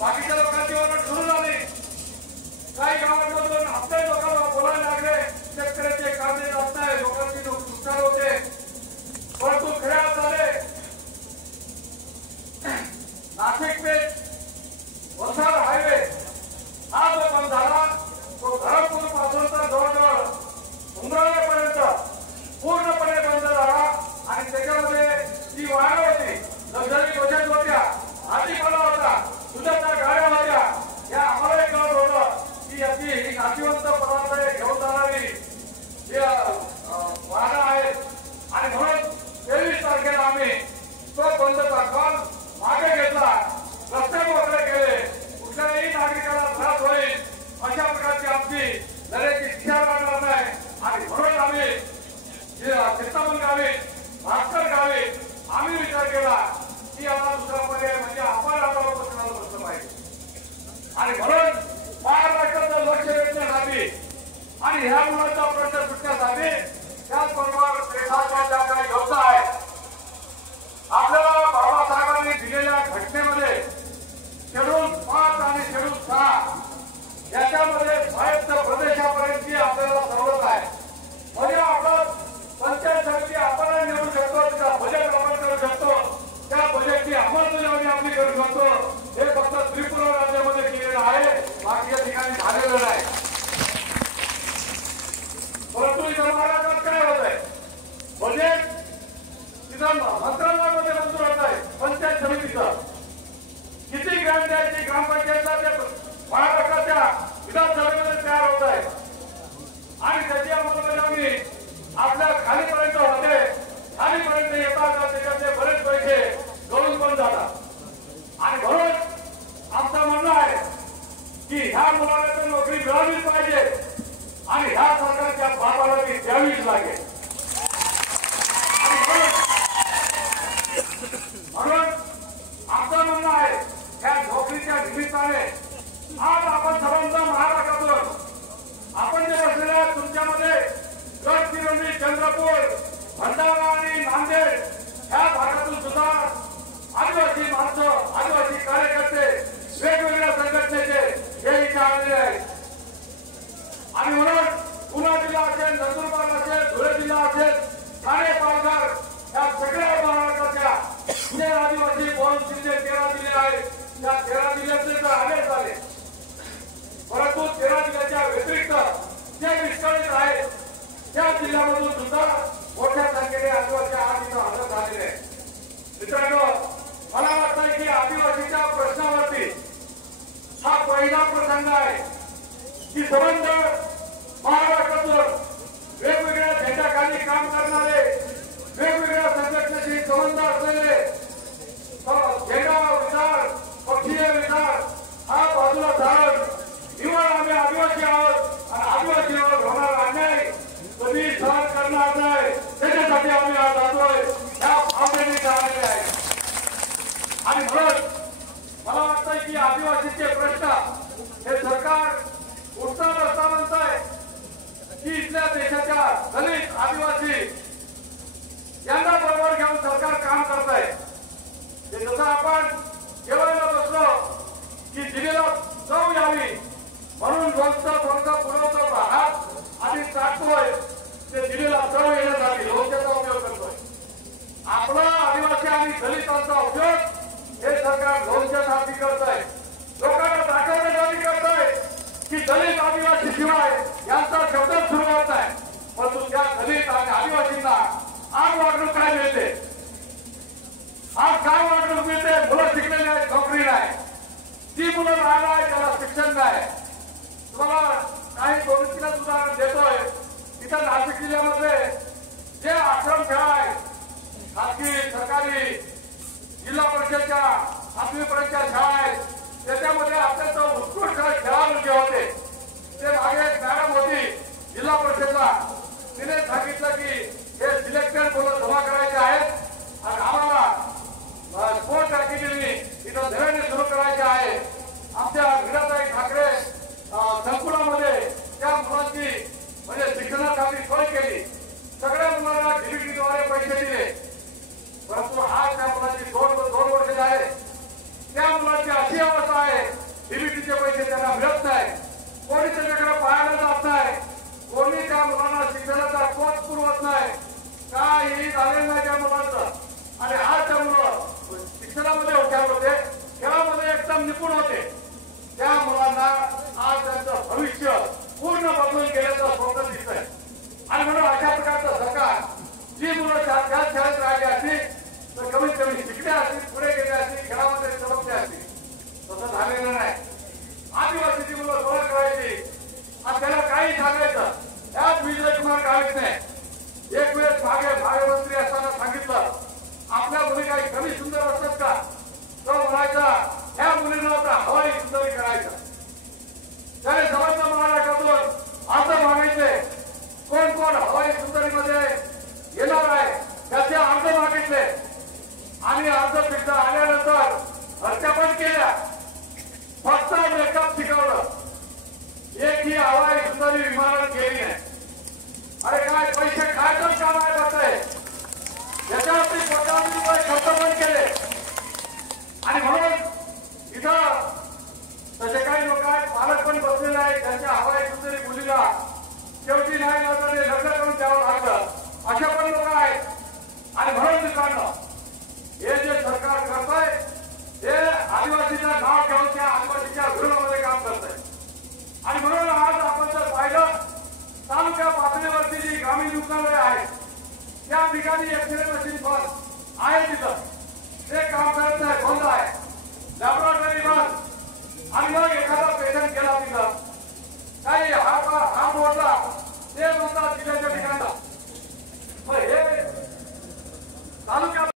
बाकीच्या लोकांची ओरड सुरू झाली. काही गावांमधून आपल्या लोकांना बोलायला लागले, शेतकऱ्याचे कांदे जात नाही, लोकांची नुकसान होते. परंतु खऱ्या अर्थाने नाशिक पेठ वलसाड हायवे हा जो बंद झाला तो धरमपूर पासून तर जवळजवळ उमराळेपर्यंत पूर्णपणे बंद झाला. आणि त्याच्यामध्ये जी वाहनं होती, लक्झरी बसेस होत्या, भाजीपाला होता, दुधाच्या गाड्या होत्या, या आम्हाला कळत होतं की याची ही नाशिवंत पदार्थ घेऊन जाणारी वाहनं आहेत. आणि म्हणून 23 तारखेला आम्ही तो बंदचा कॉल मागे घेतला, रस्ते मोकळे केले. कुठल्याही नागरिकाला त्रास होईल अशा प्रकारची आमची दरेची इच्छा राहणार नाही. आणि म्हणून आम्ही चिंतामण गावी, भास्कर गावी आम्ही विचार केला की याला दुसरा पर्याय म्हणजे आपण आता उपोषणाला बसलं पाहिजे. आणि म्हणून महाराष्ट्राचं लक्ष वेधण्यासाठी आणि ह्या मुलांचा प्रश्न सुटण्यासाठी त्याचबरोबर देशाच्या ज्या काही योजना आहेत, आपल्याला बाबासाहेबांनी दिलेल्या घटनेमध्ये शेड्यूल 5 आणि शेड्यूल 6 याच्यामध्ये स्वायत्त प्रदेशापर्यंतची आपल्याला सवलत आहे. म्हणजे आपण पंचायत समिती आपण निवडू शकतो, त्याचा बजेट आपण करू शकतो, त्या बजेटची अंमलबजावणी आपली करू शकतो. हे फक्त त्रिपुरा राज्यामध्ये केलेलं आहे, बाकीच्या ठिकाणी झालेलं नाही. परंतु इथं महाराष्ट्रात काय होत आहे, बजेट तिथं मंत्रालयामध्ये मंजूर होत आहे, पंचायत समितीचं किती ग्रँट द्यायची ग्रामपंचायतला ते महाराष्ट्राच्या विधानसभेमध्ये तयार होत आहे. आणि त्याची अंमलबजावणी आपल्या खालीपर्यंत होते, खालीपर्यंत येतात, त्याच्यातले बरेच पैसे गळून पण जातात. आणि म्हणून आमचं म्हणणं आहे की ह्या मुलाला तर नोकरी मिळालीच पाहिजे आणि ह्या सरकारच्या बापाला ती द्यावीच लागेल. म्हणून आमचं म्हणणं आहे या नोकरीच्या निमित्ताने आज आपण सर्वांचा महाराष्ट्रातून आपण जे बसलेल्या तुमच्यामध्ये गडचिरोली, चंद्रपूर, भंडारा आणि नांदेड ह्या भागातून सुद्धा आदिवासी माणसं, आदिवासी कार्यकर्ते वेगवेगळ्या संघटनेचे हे इथे आलेले आहेत. आणि म्हणून पुणे जिल्हा असेल, नंदुरबार असेल, धुळे जिल्हा असेल, ठाणे, पालघर या सगळ्या महाराष्ट्राच्या जे आदिवासी बहुल जिल्हे 13 जिल्हे आहेत, त्या 13 जिल्ह्याचे तर आलेच झाले. परंतु 13 जिल्ह्याच्या व्यतिरिक्त जे विस्कळीत आहेत त्या जिल्ह्यामधून सुद्धा मोठ्या संख्येने आदिवासी आज इथं हजर झालेले आहेत. मित्रांनो, मला वाटतं की आदिवासीच्या प्रश्नावरती हा पहिला प्रसंग आहे की संबंध महाराष्ट्रातून वेगवेगळ्या झेंड्याखाली काम करणारे, वेगवेगळ्या संघटनेशी संबंध असलेले झेंडा विचार, पक्षीय विचार हा बाजूला धारण, निवड आम्ही आदिवासी आहोत आणि आदिवासीवर होणार अन्याय कधी सहन करणार नाही, त्याच्यासाठी आम्ही आज जातोय, ह्या भावनेने आलेले आहे. आणि म्हणून मला वाटतं की आदिवासीचे प्रश्न हे सरकार उठता बसता म्हणतंय की इथल्या देशाच्या दलित, आदिवासी यांना बरोबर घेऊन सरकार काम करत आहे. जसं आपण जेवायला बसलो की दिलेला चव यावी म्हणून लोणचं पुरवतो हात आणि टाकतोय, ते दिलेला चव येण्यासाठी लोणच्याचा उपयोग करतोय. आपला आदिवासी आणि दलितांचा उपयोग हे सरकार लोणच्यासाठी करत आहे, लोकांना दाखवण्यासाठी करत आहे की दलित आदिवासी शिवाय यांचा शब्द सुरू होत नाही. परंतु त्या दलित आणि आदिवासींना आज वागणूक काय मिळते, आज काय वागणूक मिळते, मुलं शिकलेली आहेत, नोकरी नाही, ती मुलं राहिला आहे त्याला शिक्षण नाही. तुम्हाला काही 2-3 उदाहरण देतोय. इथं नाशिक जिल्ह्यामध्ये जे आश्रमशाळा आहेत, खासगी सरकारी जिल्हा परिषदच्या 7वीपर्यंतच्या शाळा आहेत, त्याच्यामध्ये अत्यंत उत्कृष्ट खेळाडू जे होते ते मागे एक मॅडम होती जिल्हा परिषदला, तिने सांगितलं की हे सिलेक्टेड मुलं जमा करायचे आहेत आणि आम्हाला स्पोर्ट्स अकॅडमी इथं धरणे सुरू करायचे आहे. आमच्या वीराताई ठाकरे संकुलामध्ये त्या मुलांची म्हणजे शिक्षणासाठी सोय केली, सगळ्या मुलांना डीबीटीद्वारे पैसे दिले. परंतु आज त्या मुलांची 2 वर्ष झाले, त्या त्या मुलाची अशी अवस्था आहे, डीबीटीचे पैसे त्यांना मिळत नाही, कोणी त्याच्याकडे पाहायला जात नाही, कोणी त्या मुलांना शिक्षणाचा कोच पुरवत नाही, काही झालेलं नाही त्या मुलांचं। आणि आज त्या मुलं शिक्षणामध्ये हुशार होते, खेळामध्ये एकदम निपुण होते, त्या मुलांना आज त्यांचं भविष्य पूर्ण बदलून गेल्याचं स्वप्न दिसतंय। आणि म्हणून अशा प्रकारचं सरकार, जी मुलं शाळेत राहिली असती तर कमीत कमी शिकले असतील, पुढे गेले असतील, खेळामध्ये चमकले असतील, तसं झालेलं नाही। आदिवासीची मुलं ओळख करायची आणि त्याला काही सांगायचं, त्यात विजयकुमार गावितने एक वेळेस भाग्यमंत्री असताना सांगितलं, आपल्या मुली काही कमी सुंदर असतात का? तो म्हणायचा, ह्या मुलींना आता हवाई सुंदरी करायचं। त्याने समजलं महाराष्ट्रातून असं मागितले, कोण कोण हवाई सुंदरीमध्ये येणार आहे त्याचे अर्ज मागितले आणि अर्ज फिरता आल्यानंतर भरत्या पण केल्या, फक्त मेकअप शिकवलं, एकही हवाई सुंदरी विमानात गेली नाही। अरे काय पैसे खायचं काम आहे करताय, याच्यावरती कोट्यावधी रुपये खर्च पण केले। आणि म्हणून इथं तसे काही लोक आहेत, पालक पण बसलेले आहेत, त्यांच्या हवाई सुंदरी मुलीला शेवटी नाही लागलं, लग्न करून द्यावं लागलं, अशा पण लोक आहेत। आणि म्हणून मित्रांनो, हे जे सरकार करतंय हे आदिवासीचं नाव घेऊन त्या आदिवासीच्या विरोधामध्ये काम करतंय। आणि म्हणून आज आपण जर पाहिलं, तालुक्या पातळीवरती जी ग्रामीण रुग्णालय आहेत त्या ठिकाणी एक्सरे मशीन बंद आहे, तिथं ते काम करत नाही, बंद आहे, लॅबोरेटरी बंद। आणि